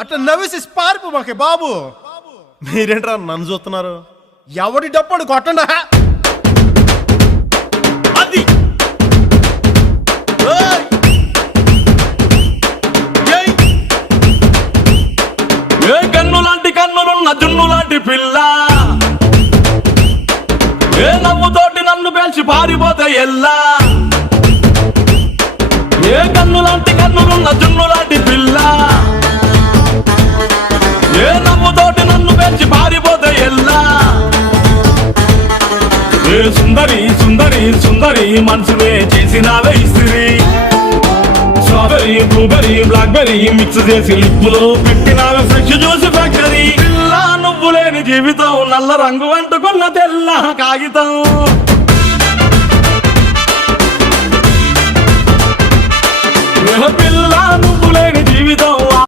అట్లా నవ్వేసి పారిపో మాకే బాబు. మీరేంట్రా నన్ను చూస్తున్నారు? ఎవడి డప్పుడు కొట్టండా. అది ఏ కన్ను లాంటి కన్నులున్న జున్ను లాంటి పిల్ల, ఏ నవ్వుతోటి నన్ను పేల్చి పారిపోతే ఎల్లా. ఏ కన్ను లాంటి కన్నులున్న జున్ను లాంటి పిల్ల, ఏ నవ్వుతోటి నన్ను పేల్చి పారిపోతే ఎల్లా. ఏ సుందరి సుందరి సుందరి మనసునే చేసినావే ఇస్త్రీ. స్ట్రాబెరీ బ్లూబెరీ బ్లాక్బెరీ మిక్స్ చేసి లిప్పులో పెట్టినావే ఫ్రెష్ జ్యూస్ ఫ్యాక్టరీ. పిల్ల నువ్వు లేని జీవితం నల్ల రంగు అంటుకున్న తెల్ల కాగితం. పిల్ల నువ్వు లేని జీవితం